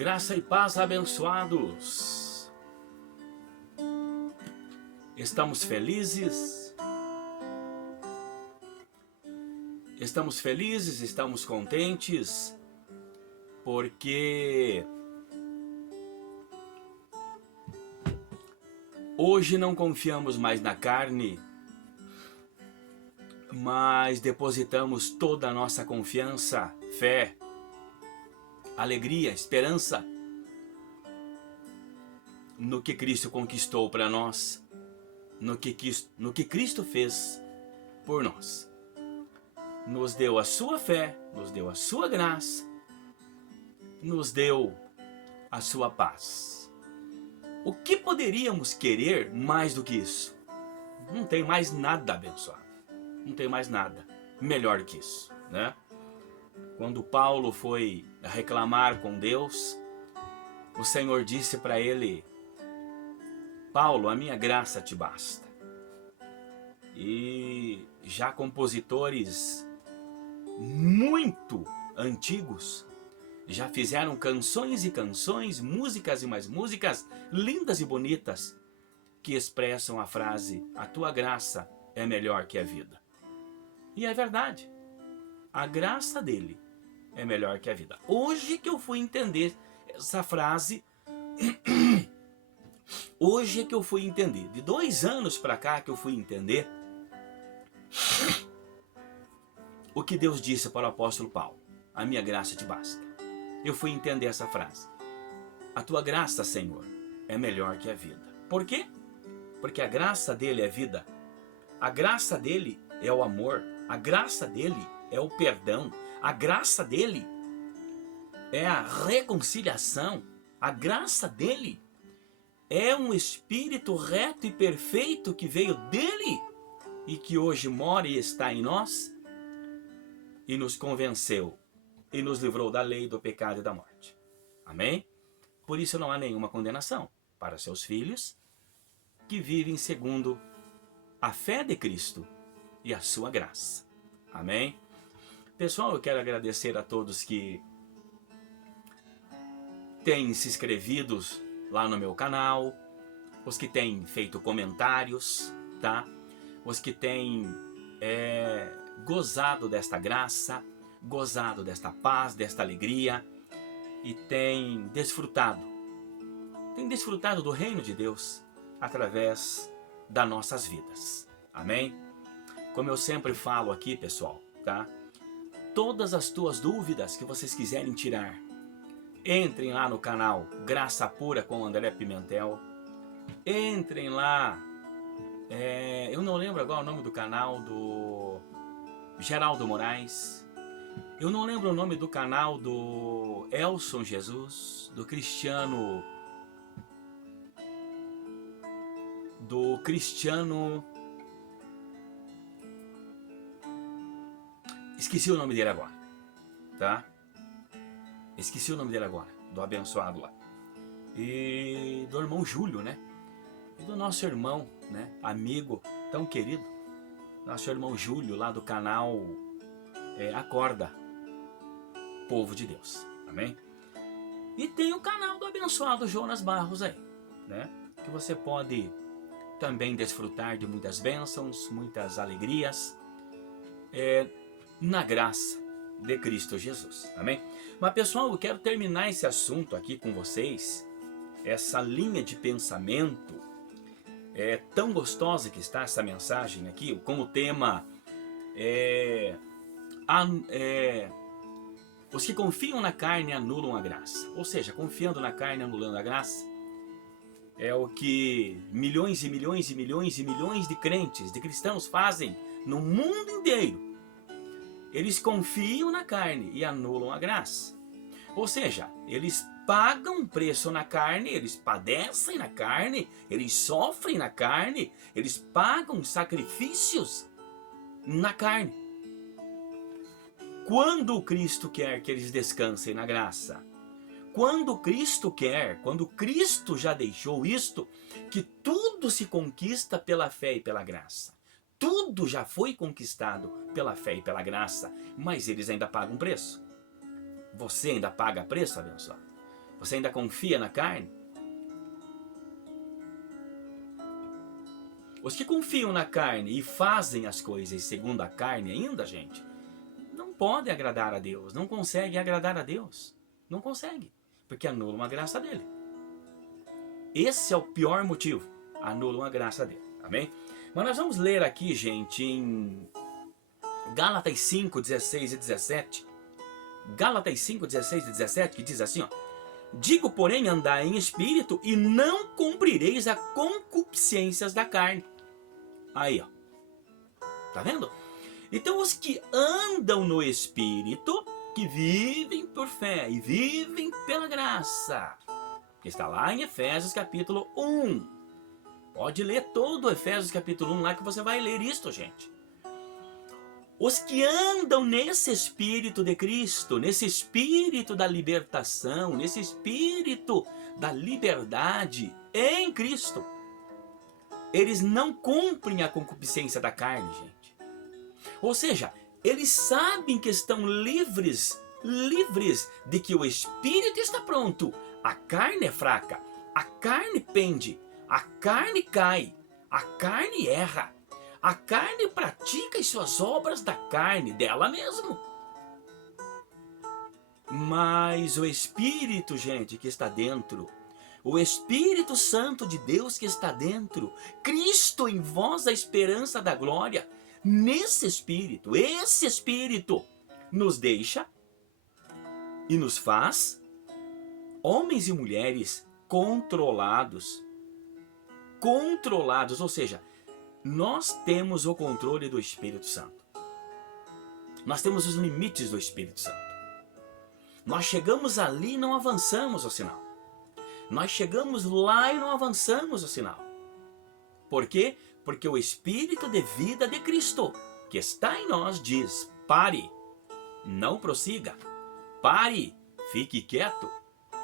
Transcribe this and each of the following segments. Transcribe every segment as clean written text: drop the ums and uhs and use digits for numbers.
Graça e paz, abençoados. Estamos felizes, estamos contentes, porque hoje não confiamos mais na carne, mas depositamos toda a nossa confiança, fé, alegria, esperança no que Cristo conquistou para nós, no que Cristo fez por nós. Nos deu a sua fé, nos deu a sua graça, nos deu a sua paz. O que poderíamos querer mais do que isso? Não tem mais nada, abençoado. Não tem mais nada melhor que isso, né? Quando Paulo foi reclamar com Deus, o Senhor disse para ele: Paulo, a minha graça te basta. E já compositores muito antigos já fizeram canções e canções, músicas e mais músicas, lindas e bonitas, que expressam a frase: a tua graça é melhor que a vida. E é verdade, a graça dele é melhor que a vida. Hoje que eu fui entender essa frase, hoje que eu fui entender, de 2 anos para cá que eu fui entender o que Deus disse para o apóstolo Paulo: a minha graça te basta. Eu fui entender essa frase: a tua graça, Senhor, é melhor que a vida. Por quê? Porque a graça dele é vida, a graça dele é o amor, a graça dele é o perdão, a graça dele é a reconciliação, a graça dele é um espírito reto e perfeito que veio dele e que hoje mora e está em nós e nos convenceu e nos livrou da lei, do pecado e da morte. Amém? Por isso não há nenhuma condenação para seus filhos que vivem segundo a fé de Cristo e a sua graça. Amém? Pessoal, eu quero agradecer a todos que têm se inscrevido lá no meu canal, os que têm feito comentários, tá? Os que têm gozado desta graça, gozado desta paz, desta alegria e têm desfrutado do reino de Deus através das nossas vidas. Amém? Como eu sempre falo aqui, pessoal, tá? Todas as tuas dúvidas que vocês quiserem tirar, entrem lá no canal Graça Pura com André Pimentel. Entrem lá, eu não lembro agora o nome do canal do Geraldo Moraes. Eu não lembro o nome do canal do Elson Jesus, do Cristiano... Esqueci o nome dele agora, tá? Esqueci o nome dele agora, do abençoado lá. E do irmão Júlio, né? E do nosso irmão, né? Amigo tão querido, nosso irmão Júlio, lá do canal Acorda, Povo de Deus. Amém? E tem o canal do abençoado Jonas Barros aí, né? Que você pode também desfrutar de muitas bênçãos, muitas alegrias, na graça de Cristo Jesus. Amém? Mas pessoal, eu quero terminar esse assunto aqui com vocês, essa linha de pensamento tão gostosa que está essa mensagem aqui, com o tema os que confiam na carne anulam a graça. Ou seja, confiando na carne anulando a graça é o que milhões e milhões e milhões e milhões de crentes, de cristãos fazem no mundo inteiro. Eles confiam na carne e anulam a graça. Ou seja, eles pagam preço na carne, eles padecem na carne, eles sofrem na carne, eles pagam sacrifícios na carne. Quando Cristo quer que eles descansem na graça? Quando Cristo quer, quando Cristo já deixou isto, que tudo se conquista pela fé e pela graça. Tudo já foi conquistado pela fé e pela graça, mas eles ainda pagam preço. Você ainda paga preço, abençoado? Você ainda confia na carne? Os que confiam na carne e fazem as coisas segundo a carne ainda, gente, não podem agradar a Deus, não conseguem agradar a Deus. Não consegue, porque anulam a graça dele. Esse é o pior motivo, anulam a graça dele, amém? Mas nós vamos ler aqui, gente, em Gálatas 5, 16 e 17. Gálatas 5, 16 e 17, que diz assim, ó: digo, porém, andai em espírito e não cumprireis as concupiscências da carne. Aí, ó. Tá vendo? Então, os que andam no espírito, que vivem por fé e vivem pela graça, que está lá em Efésios capítulo 1. Pode ler todo Efésios capítulo 1 lá que você vai ler isto, gente. Os que andam nesse Espírito de Cristo, nesse Espírito da libertação, nesse Espírito da liberdade em Cristo, eles não cumprem a concupiscência da carne, gente. Ou seja, eles sabem que estão livres de que o Espírito está pronto. A carne é fraca, a carne pende, a carne cai, a carne erra. A carne pratica as suas obras da carne, dela mesmo. Mas o Espírito, gente, que está dentro, o Espírito Santo de Deus que está dentro, Cristo em vós, a esperança da glória, nesse Espírito, esse Espírito nos deixa e nos faz homens e mulheres controlados, ou seja, nós temos o controle do Espírito Santo. Nós temos os limites do Espírito Santo. Nós chegamos ali e não avançamos o sinal. Nós chegamos lá e não avançamos o sinal. Por quê? Porque o Espírito de vida de Cristo, que está em nós, diz: pare, não prossiga, pare, fique quieto,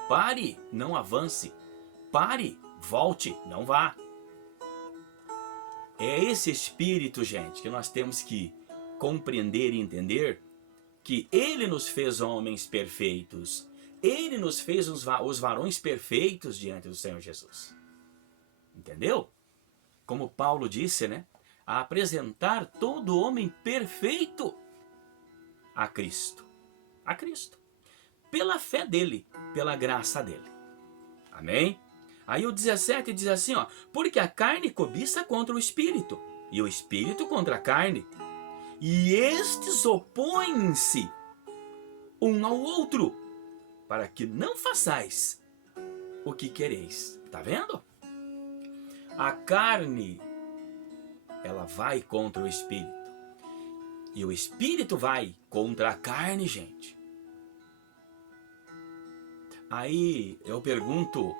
pare, não avance, pare, volte, não vá. É esse Espírito, gente, que nós temos que compreender e entender, que Ele nos fez homens perfeitos. Ele nos fez os varões perfeitos diante do Senhor Jesus. Entendeu? Como Paulo disse, né? A apresentar todo homem perfeito a Cristo. A Cristo. Pela fé dele, pela graça dele. Amém? Aí o 17 diz assim, ó: porque a carne cobiça contra o Espírito, e o Espírito contra a carne. E estes opõem-se um ao outro, para que não façais o que quereis. Tá vendo? A carne, ela vai contra o Espírito. E o Espírito vai contra a carne, gente. Aí eu pergunto,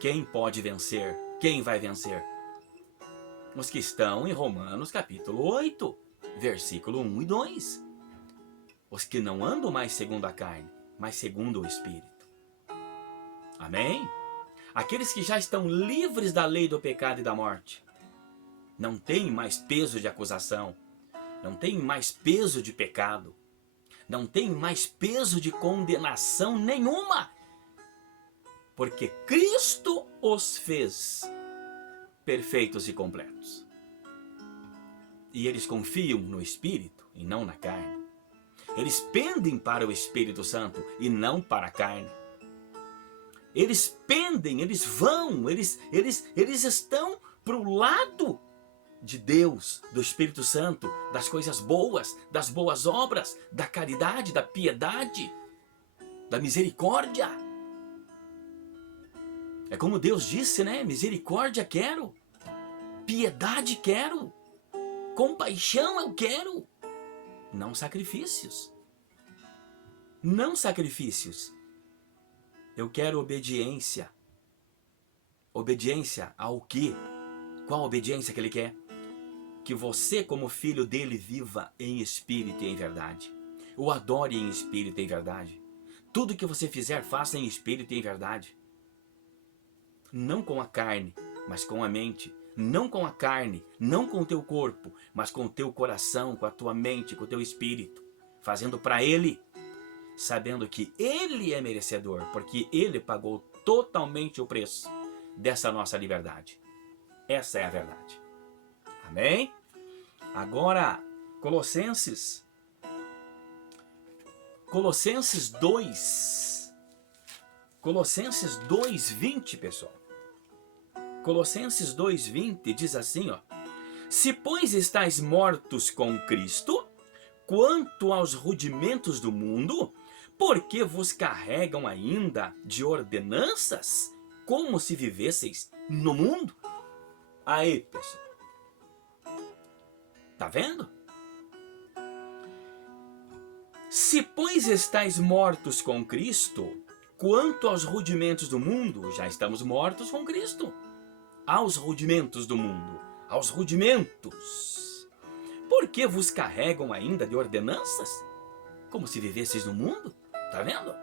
quem pode vencer? Quem vai vencer? Os que estão em Romanos capítulo 8, versículo 1 e 2. Os que não andam mais segundo a carne, mas segundo o Espírito. Amém? Aqueles que já estão livres da lei do pecado e da morte. Não têm mais peso de acusação. Não têm mais peso de pecado. Não têm mais peso de condenação nenhuma. Porque Cristo os fez perfeitos e completos. E eles confiam no Espírito e não na carne. Eles pendem para o Espírito Santo e não para a carne. Eles pendem, eles vão, eles estão para o lado de Deus, do Espírito Santo, das coisas boas, das boas obras, da caridade, da piedade, da misericórdia. É como Deus disse, né? Misericórdia quero, piedade quero, compaixão eu quero, não sacrifícios. Não sacrifícios. Eu quero obediência. Obediência ao quê? Qual obediência que Ele quer? Que você, como filho dele, viva em espírito e em verdade. O adore em espírito e em verdade. Tudo que você fizer, faça em espírito e em verdade. Não com a carne, mas com a mente. Não com a carne, não com o teu corpo, mas com o teu coração, com a tua mente, com o teu espírito. Fazendo para Ele. sabendo que Ele é merecedor, porque Ele pagou totalmente o preço dessa nossa liberdade. Essa é a verdade. Amém? Agora, Colossenses 2. Colossenses 2:20, pessoal. Colossenses 2:20 diz assim, ó: se, pois, estáis mortos com Cristo, quanto aos rudimentos do mundo, porque vos carregam ainda de ordenanças, como se vivesseis no mundo? Aí, pessoal. Tá vendo? Se, pois, estáis mortos com Cristo, quanto aos rudimentos do mundo, já estamos mortos com Cristo. Aos rudimentos do mundo, aos rudimentos. Porque vos carregam ainda de ordenanças, como se vivesseis no mundo? Tá vendo?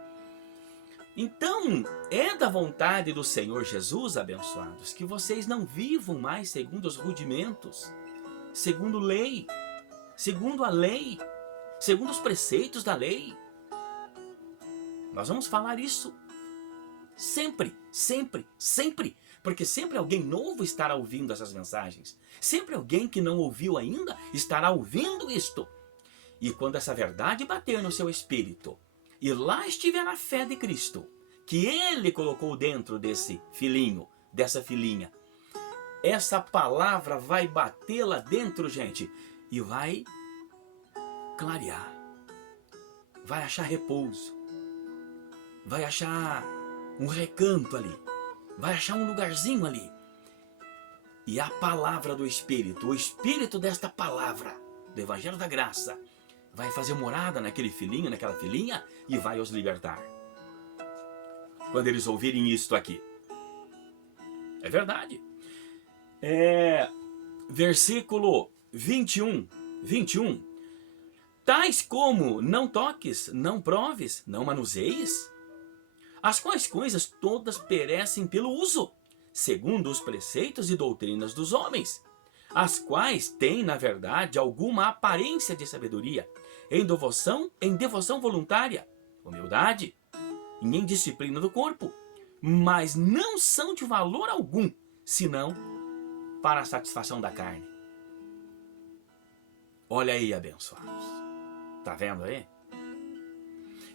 Então, é da vontade do Senhor Jesus, abençoados, que vocês não vivam mais segundo os rudimentos, segundo lei, segundo a lei, segundo os preceitos da lei. Nós vamos falar isso sempre, sempre, sempre, porque sempre alguém novo estará ouvindo essas mensagens. Sempre alguém que não ouviu ainda estará ouvindo isto. E quando essa verdade bater no seu espírito, e lá estiver a fé de Cristo, que Ele colocou dentro desse filhinho, dessa filhinha, essa palavra vai bater lá dentro, gente, e vai clarear, vai achar repouso, vai achar um recanto ali, vai achar um lugarzinho ali. E a palavra do Espírito, o Espírito desta palavra, do Evangelho da Graça, vai fazer morada naquele filhinho, naquela filhinha, e vai os libertar. Quando eles ouvirem isto aqui. É verdade. Versículo 21. Tais como: não toques, não proves, não manuseies, as quais coisas todas perecem pelo uso, segundo os preceitos e doutrinas dos homens, as quais têm, na verdade, alguma aparência de sabedoria, em devoção voluntária, humildade e em disciplina do corpo, mas não são de valor algum, senão para a satisfação da carne. Olha aí, abençoados. Tá vendo aí?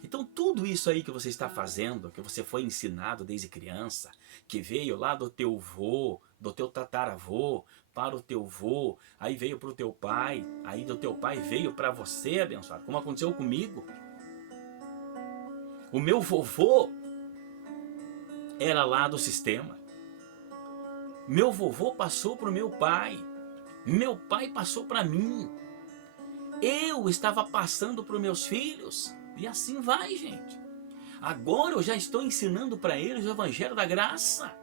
Então tudo isso aí que você está fazendo, que você foi ensinado desde criança, que veio lá do teu vô, do teu tataravô, para o teu vô, aí veio para o teu pai, aí do teu pai veio para você, abençoado, como aconteceu comigo. O meu vovô era lá do sistema. Meu vovô passou para o meu pai passou para mim. Eu estava passando para os meus filhos. E assim vai, gente. Agora eu já estou ensinando para eles o Evangelho da Graça.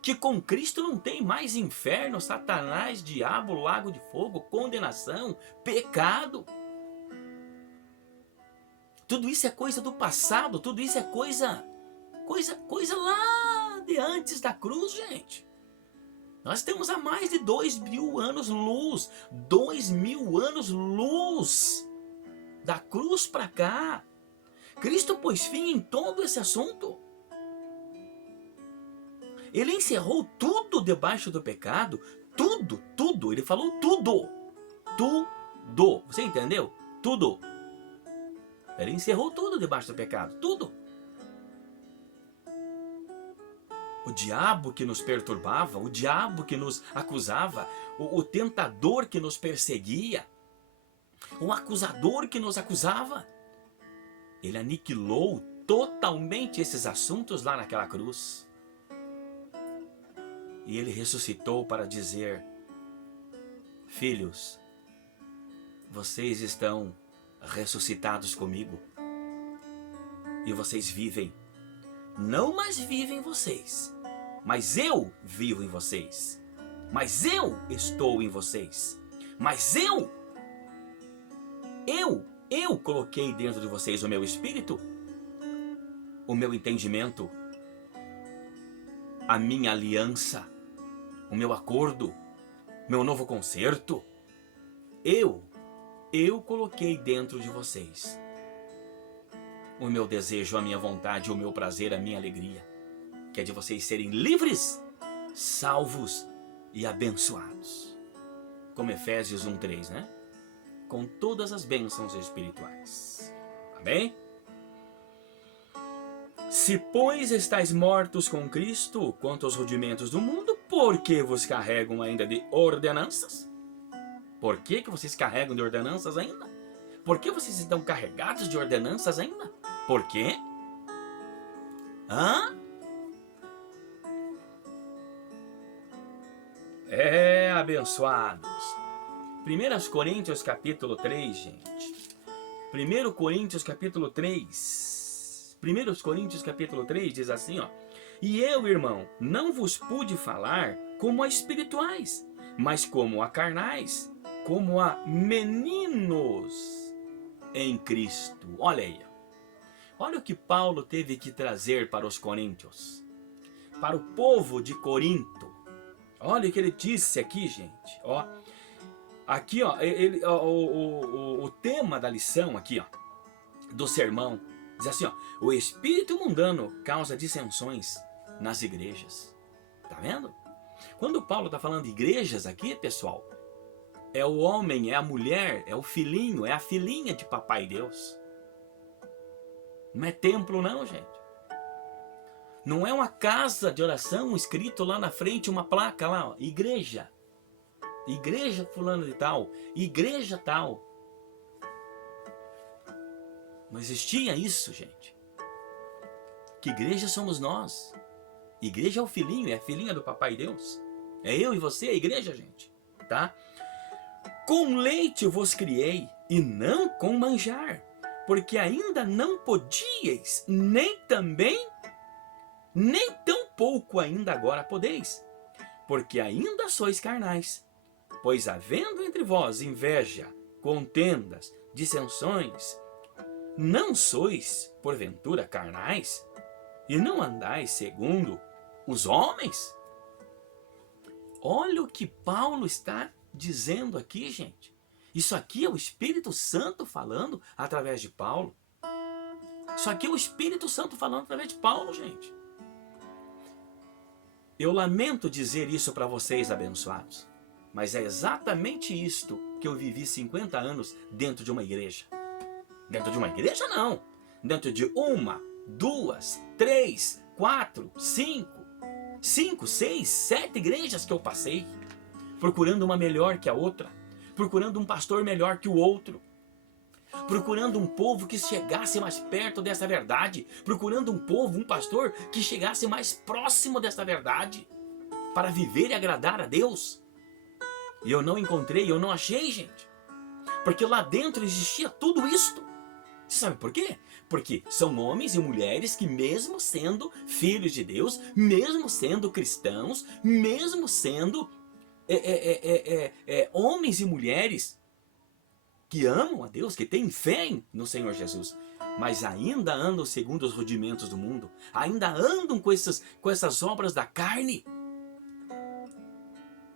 Que com Cristo não tem mais inferno, Satanás, diabo, lago de fogo, condenação, pecado. Tudo isso é coisa do passado, tudo isso é coisa lá de antes da cruz, gente. Nós temos há mais de 2000 anos luz, 2000 anos luz, da cruz para cá. Cristo pôs fim em todo esse assunto. Ele encerrou tudo debaixo do pecado, tudo, ele falou tudo, você entendeu? Tudo. Ele encerrou tudo debaixo do pecado, tudo. O diabo que nos perturbava, o diabo que nos acusava, o tentador que nos perseguia, o acusador que nos acusava, ele aniquilou totalmente esses assuntos lá naquela cruz. E ele ressuscitou para dizer: filhos, vocês estão ressuscitados comigo. E vocês vivem. Não mais vivem vocês, mas eu vivo em vocês. Mas eu estou em vocês. Mas eu coloquei dentro de vocês o meu espírito, o meu entendimento, a minha aliança, o meu acordo, meu novo concerto. Eu coloquei dentro de vocês. o meu desejo, a minha vontade, o meu prazer, a minha alegria, que é de vocês serem livres, salvos e abençoados. Como Efésios 1:3, né? Com todas as bênçãos espirituais. Amém? Se, pois, estáis mortos com Cristo quanto aos rudimentos do mundo, por que vos carregam ainda de ordenanças? Por que vocês carregam de ordenanças ainda? Por que vocês estão carregados de ordenanças ainda? Por quê? Hã? Abençoados. 1 Coríntios capítulo 3, gente. 1 Coríntios capítulo 3. 1 Coríntios capítulo 3 diz assim, ó. E eu, irmão, não vos pude falar como a espirituais, mas como a carnais, como a meninos em Cristo. Olha aí. Olha o que Paulo teve que trazer para os coríntios. Para o povo de Corinto. Olha o que ele disse aqui, gente. Ó, aqui, ó, o tema da lição aqui, ó, do sermão, diz assim, ó, o espírito mundano causa dissensões nas igrejas. Tá vendo? Quando Paulo está falando de igrejas aqui, pessoal, é o homem, é a mulher, é o filhinho, é a filhinha de Papai Deus. Não é templo não, gente. Não é uma casa de oração escrito lá na frente, uma placa lá, ó, igreja. Igreja fulano de tal, igreja tal. Não existia isso, gente. Que igreja somos nós? Igreja é o filhinho, é a filhinha do Papai Deus. É eu e você, a igreja, gente. Tá? Com leite vos criei, e não com manjar, porque ainda não podíeis, nem tão pouco ainda agora podeis, porque ainda sois carnais. Pois havendo entre vós inveja, contendas, dissensões, não sois, porventura, carnais? E não andais segundo os homens? Olha o que Paulo está dizendo aqui, gente. Isso aqui é o Espírito Santo falando através de Paulo. Isso aqui é o Espírito Santo falando através de Paulo, gente. Eu lamento dizer isso para vocês, abençoados. Mas é exatamente isto que eu vivi 50 anos dentro de uma igreja. Dentro de uma igreja, não. Dentro de uma, duas, três, quatro, cinco, seis, 7 igrejas que eu passei. Procurando uma melhor que a outra. Procurando um pastor melhor que o outro. Procurando um povo que chegasse mais perto dessa verdade. Procurando um povo, um pastor que chegasse mais próximo dessa verdade. Para viver e agradar a Deus. E eu não encontrei, eu não achei, gente. Porque lá dentro existia tudo isto. Você sabe por quê? Porque são homens e mulheres que, mesmo sendo filhos de Deus, mesmo sendo cristãos, mesmo sendo homens e mulheres que amam a Deus, que têm fé no Senhor Jesus, mas ainda andam segundo os rudimentos do mundo, ainda andam com essas obras da carne,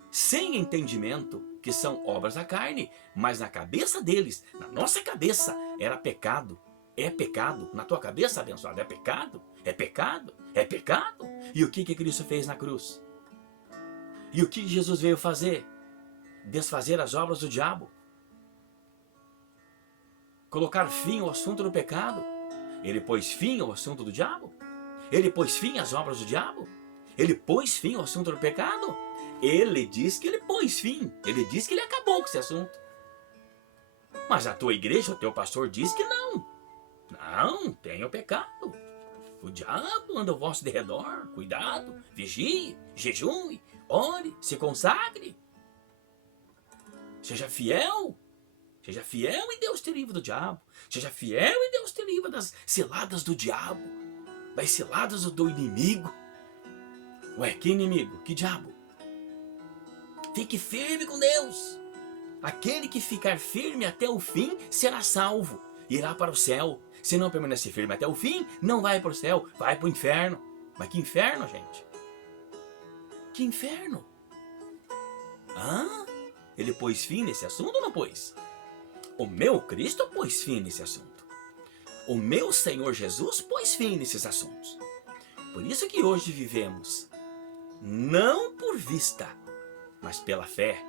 sem entendimento que são obras da carne, mas na cabeça deles, na nossa cabeça, era pecado. É pecado. Na tua cabeça, abençoado, é pecado. É pecado. É pecado. E o que Cristo fez na cruz? E o que Jesus veio fazer? Desfazer as obras do diabo. Colocar fim ao assunto do pecado. Ele pôs fim ao assunto do diabo. Ele pôs fim às obras do diabo. Ele pôs fim ao assunto do pecado. Ele diz que ele pôs fim. Ele diz que ele acabou com esse assunto. Mas a tua igreja, o teu pastor diz que não. Não, tem o pecado. O diabo anda ao vosso derredor. Cuidado, vigie, jejue, ore, se consagre. Seja fiel. Seja fiel e Deus te livra do diabo. Seja fiel e Deus te livra das ciladas do diabo. Das ciladas do inimigo. Ué, que inimigo? Que diabo? Fique firme com Deus. Aquele que ficar firme até o fim será salvo. Irá para o céu. Se não permanecer firme até o fim, não vai para o céu. Vai para o inferno. Mas que inferno, gente? Que inferno? Ele pôs fim nesse assunto ou não pôs? O meu Cristo pôs fim nesse assunto. o meu Senhor Jesus pôs fim nesses assuntos. Por isso que hoje vivemos, não por vista, mas pela fé.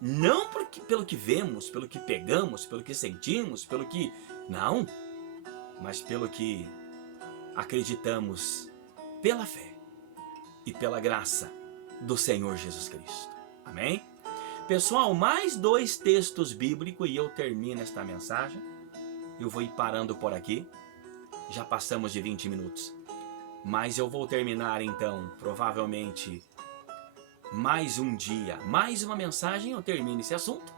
Não pelo que vemos, pelo que pegamos, pelo que sentimos, pelo que... Não, mas pelo que acreditamos pela fé e pela graça do Senhor Jesus Cristo. Amém? Pessoal, mais 2 textos bíblicos e eu termino esta mensagem. Eu vou ir parando por aqui. Já passamos de 20 minutos. Mas eu vou terminar então, provavelmente, mais um dia, mais uma mensagem, eu termino esse assunto.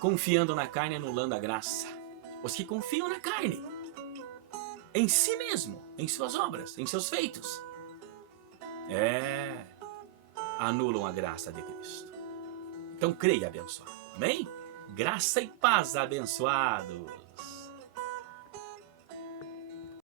Confiando na carne, anulando a graça. Os que confiam na carne, em si mesmo, em suas obras, em seus feitos, anulam a graça de Cristo. Então creia, abençoado. Amém? Graça e paz, abençoados.